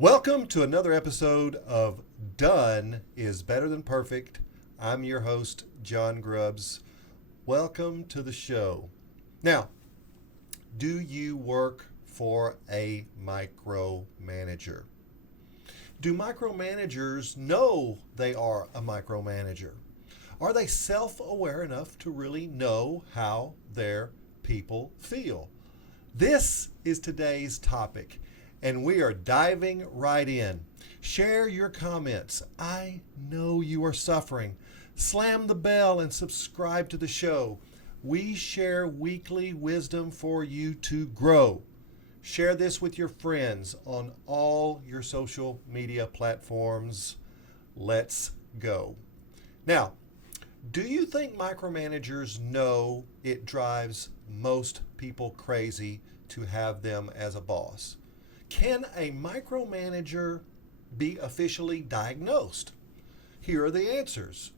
Welcome to another episode of Done is Better Than Perfect. I'm your host, John Grubbs. Welcome to the show. Now, do you work for a micromanager? Do micromanagers know they are a micromanager? Are they self-aware enough to really know how their people feel? This is today's topic, and we are diving right in. Share your comments. I know you are suffering. Slam the bell and subscribe to the show. We share weekly wisdom for you to grow. Share this with your friends on all your social media platforms. Let's go. Now, do you think micromanagers know it drives most people crazy to have them as a boss? Can a micromanager be officially diagnosed? Here are the answers.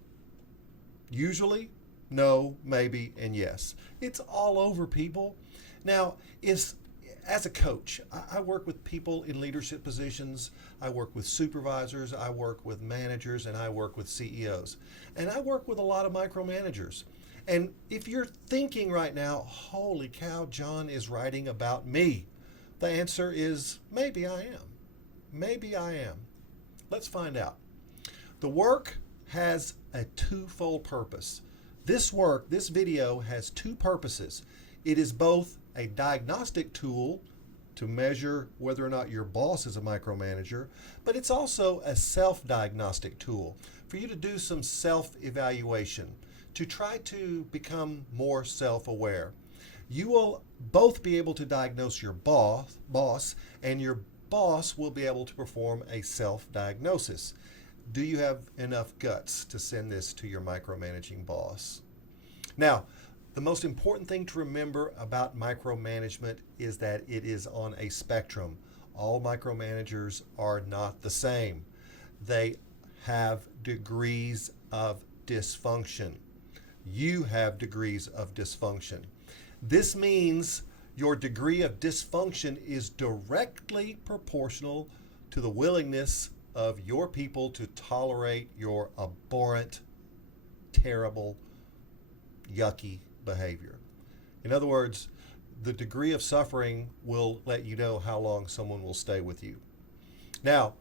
Usually, no, maybe, and yes. It's all over, people. Now, as a coach, I work with people in leadership positions. I work with supervisors. I work with managers, and I work with CEOs. And I work with a lot of micromanagers. And if you're thinking right now, holy cow, John is writing about me, the answer is maybe I am. Maybe I am. Let's find out. The work has a twofold purpose. This video has two purposes. It is both a diagnostic tool to measure whether or not your boss is a micromanager, but it's also a self-diagnostic tool for you to do some self-evaluation, to try to become more self-aware. You will both be able to diagnose your boss, and your boss will be able to perform a self-diagnosis. Do you have enough guts to send this to your micromanaging boss? Now, the most important thing to remember about micromanagement is that it is on a spectrum. All micromanagers are not the same. They have degrees of dysfunction. You have degrees of dysfunction. This means your degree of dysfunction is directly proportional to the willingness of your people to tolerate your abhorrent, terrible, yucky behavior. In other words, the degree of suffering will let you know how long someone will stay with you. Now,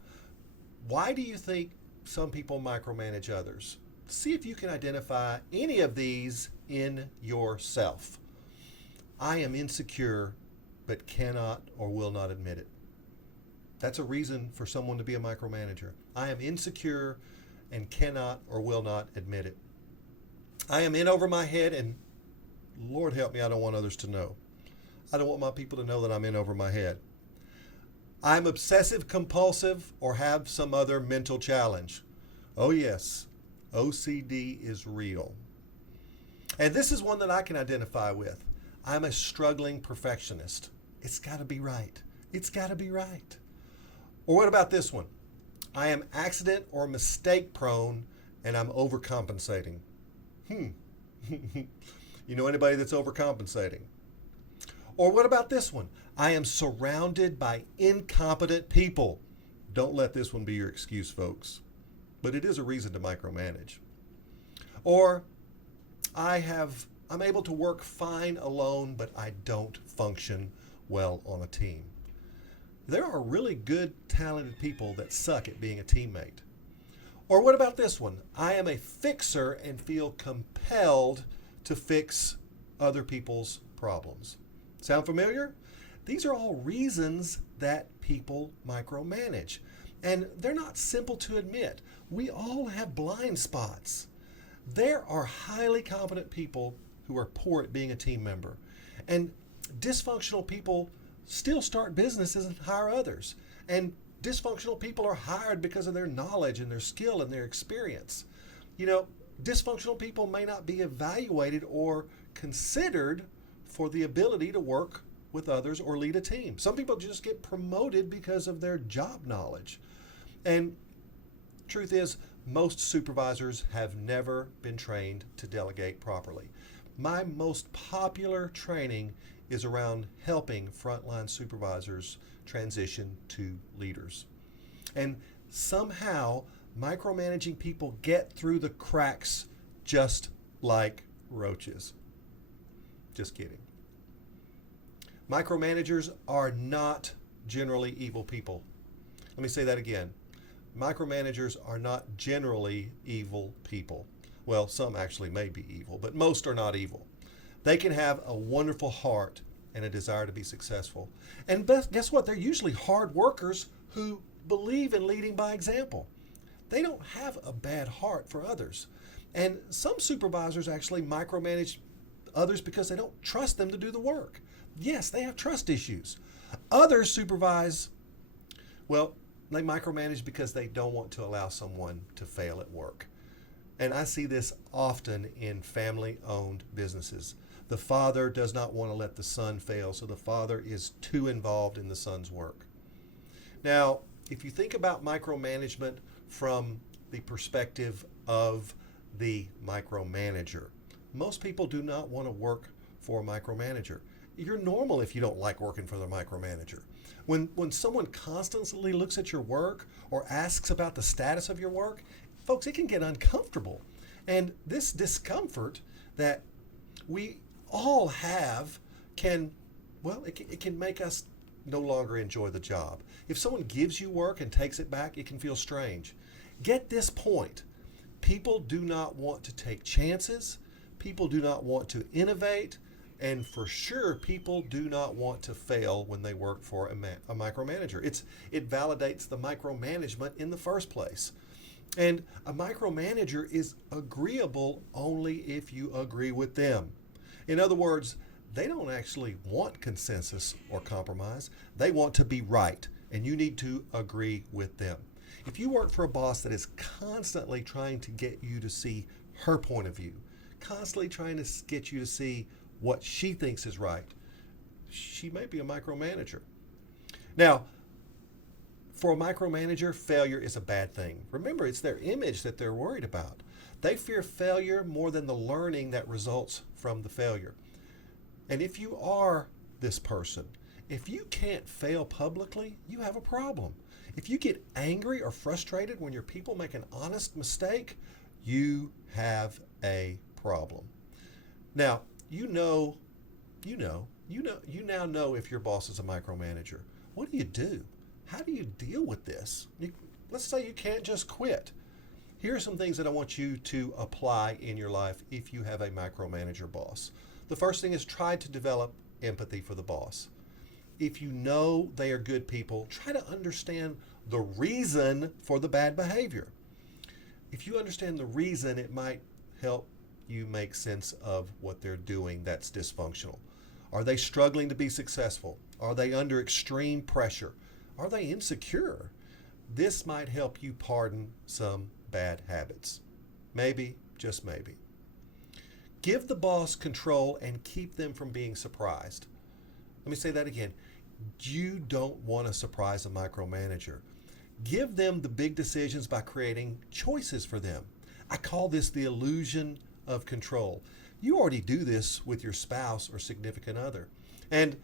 why do you think some people micromanage others? See if you can identify any of these in yourself. I am insecure, but cannot or will not admit it. That's a reason for someone to be a micromanager. I am insecure and cannot or will not admit it. I am in over my head, and Lord help me, I don't want others to know. I don't want my people to know that I'm in over my head. I'm obsessive compulsive or have some other mental challenge. Oh yes, OCD is real. And this is one that I can identify with. I'm a struggling perfectionist. It's got to be right. It's got to be right. Or what about this one? I am accident or mistake prone and I'm overcompensating. You know anybody that's overcompensating? Or what about this one? I am surrounded by incompetent people. Don't let this one be your excuse, folks. But it is a reason to micromanage. Or I'm able to work fine alone, but I don't function well on a team. There are really good, talented people that suck at being a teammate. Or what about this one? I am a fixer and feel compelled to fix other people's problems. Sound familiar? These are all reasons that people micromanage. And they're not simple to admit. We all have blind spots. There are highly competent people who are poor at being a team member. And dysfunctional people still start businesses and hire others. And dysfunctional people are hired because of their knowledge and their skill and their experience. You know, dysfunctional people may not be evaluated or considered for the ability to work with others or lead a team. Some people just get promoted because of their job knowledge. And truth is, most supervisors have never been trained to delegate properly. My most popular training is around helping frontline supervisors transition to leaders. And somehow, micromanaging people get through the cracks just like roaches. Just kidding. Micromanagers are not generally evil people. Let me say that again. Micromanagers are not generally evil people. Well, some actually may be evil, but most are not evil. They can have a wonderful heart and a desire to be successful. And guess what? They're usually hard workers who believe in leading by example. They don't have a bad heart for others. And some supervisors actually micromanage others because they don't trust them to do the work. Yes, they have trust issues. Others supervise, well, they micromanage because they don't want to allow someone to fail at work. And I see this often in family-owned businesses. The father does not want to let the son fail, so the father is too involved in the son's work. Now, if you think about micromanagement from the perspective of the micromanager, most people do not want to work for a micromanager. You're normal if you don't like working for the micromanager. When someone constantly looks at your work or asks about the status of your work, folks, it can get uncomfortable. And this discomfort that we all have can, well, it can make us no longer enjoy the job. If someone gives you work and takes it back, it can feel strange. Get this point. People do not want to take chances. People do not want to innovate. And for sure, people do not want to fail when they work for a micromanager. It validates the micromanagement in the first place. And a micromanager is agreeable only if you agree with them. In other words, they don't actually want consensus or compromise. They want to be right, and you need to agree with them. If you work for a boss that is constantly trying to get you to see her point of view, constantly trying to get you to see what she thinks is right, she may be a micromanager. Now, for a micromanager, failure is a bad thing. Remember, it's their image that they're worried about. They fear failure more than the learning that results from the failure. And if you are this person, if you can't fail publicly, you have a problem. If you get angry or frustrated when your people make an honest mistake, you have a problem. Now, you now know if your boss is a micromanager. What do you do? How do you deal with this? Let's say you can't just quit. Here are some things that I want you to apply in your life if you have a micromanager boss. The first thing is try to develop empathy for the boss. If you know they are good people, try to understand the reason for the bad behavior. If you understand the reason, it might help you make sense of what they're doing that's dysfunctional. Are they struggling to be successful? Are they under extreme pressure? Are they insecure? This might help you pardon some bad habits. Maybe, just maybe. Give the boss control and keep them from being surprised. Let me say that again. You don't want to surprise a micromanager. Give them the big decisions by creating choices for them. I call this the illusion of control. You already do this with your spouse or significant other. And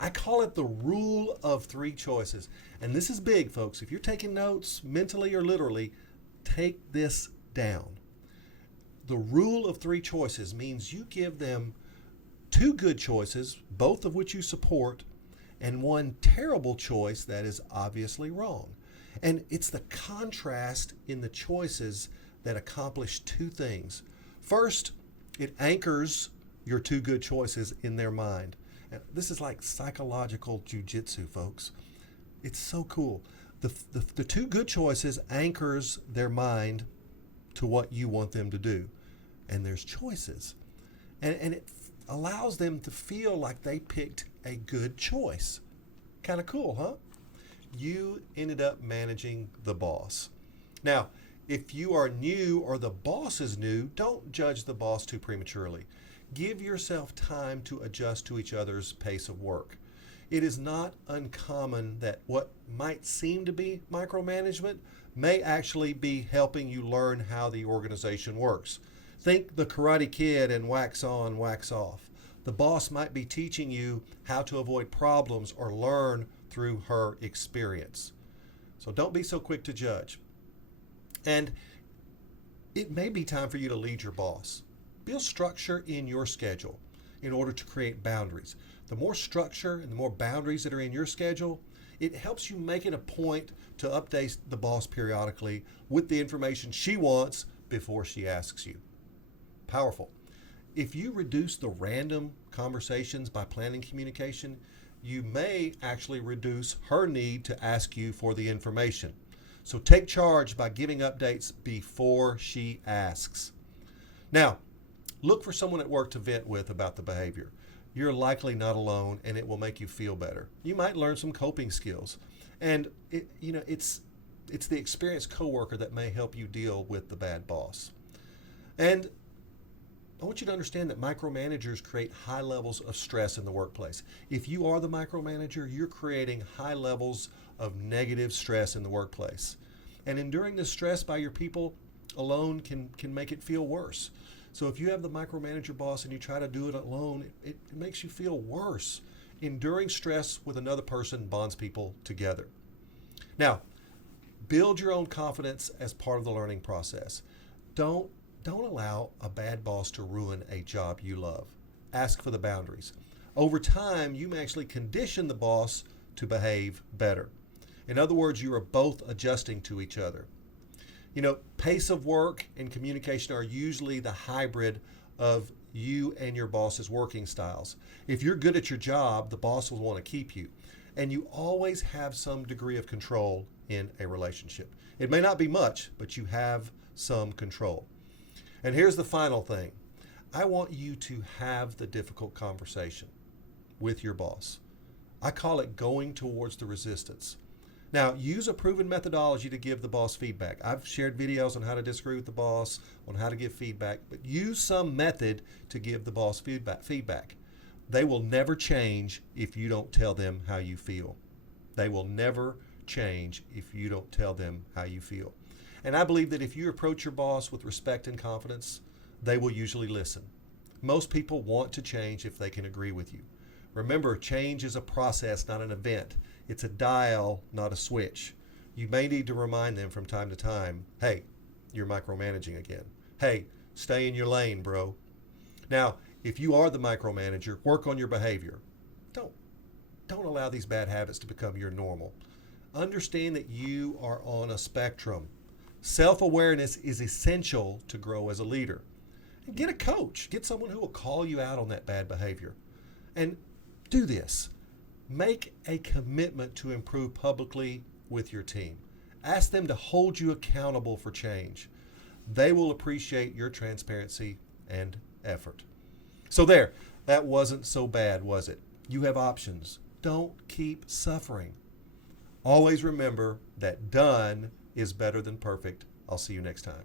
I call it the rule of 3 choices. And this is big, folks. If you're taking notes, mentally or literally, take this down. The rule of 3 choices means you give them 2 good choices, both of which you support, and 1 terrible choice that is obviously wrong. And it's the contrast in the choices that accomplish 2 things. First, it anchors your 2 good choices in their mind. And this is like psychological jujitsu, folks. It's so cool. The 2 good choices anchors their mind to what you want them to do. And there's choices. And it allows them to feel like they picked a good choice. Kind of cool, huh? You ended up managing the boss. Now, if you are new or the boss is new, don't judge the boss too prematurely. Give yourself time to adjust to each other's pace of work. It is not uncommon that what might seem to be micromanagement may actually be helping you learn how the organization works. Think the Karate Kid and wax on, wax off. The boss might be teaching you how to avoid problems or learn through her experience. So don't be so quick to judge. And it may be time for you to lead your boss. Build structure in your schedule in order to create boundaries. The more structure and the more boundaries that are in your schedule, it helps you make it a point to update the boss periodically with the information she wants before she asks you. Powerful. If you reduce the random conversations by planning communication, you may actually reduce her need to ask you for the information. So take charge by giving updates before she asks. Now, look for someone at work to vent with about the behavior. You're likely not alone, and it will make you feel better. You might learn some coping skills. And it's the experienced coworker that may help you deal with the bad boss. And I want you to understand that micromanagers create high levels of stress in the workplace. If you are the micromanager, you're creating high levels of negative stress in the workplace. And enduring this stress by your people alone can make it feel worse. So if you have the micromanager boss and you try to do it alone, it makes you feel worse. Enduring stress with another person bonds people together. Now, build your own confidence as part of the learning process. Don't allow a bad boss to ruin a job you love. Ask for the boundaries. Over time, you may actually condition the boss to behave better. In other words, you are both adjusting to each other. Pace of work and communication are usually the hybrid of you and your boss's working styles. If you're good at your job, the boss will want to keep you. And you always have some degree of control in a relationship. It may not be much, but you have some control. And here's the final thing. I want you to have the difficult conversation with your boss. I call it going towards the resistance. Now, use a proven methodology to give the boss feedback. I've shared videos on how to disagree with the boss, on how to give feedback, but use some method to give the boss feedback. They will never change if you don't tell them how you feel. They will never change if you don't tell them how you feel. And I believe that if you approach your boss with respect and confidence, they will usually listen. Most people want to change if they can agree with you. Remember, change is a process, not an event. It's a dial, not a switch. You may need to remind them from time to time, hey, you're micromanaging again. Hey, stay in your lane, bro. Now, if you are the micromanager, work on your behavior. Don't allow these bad habits to become your normal. Understand that you are on a spectrum. Self-awareness is essential to grow as a leader. And get a coach. Get someone who will call you out on that bad behavior. And do this. Make a commitment to improve publicly with your team. Ask them to hold you accountable for change. They will appreciate your transparency and effort. So there, that wasn't so bad, was it? You have options. Don't keep suffering. Always remember that done is better than perfect. I'll see you next time.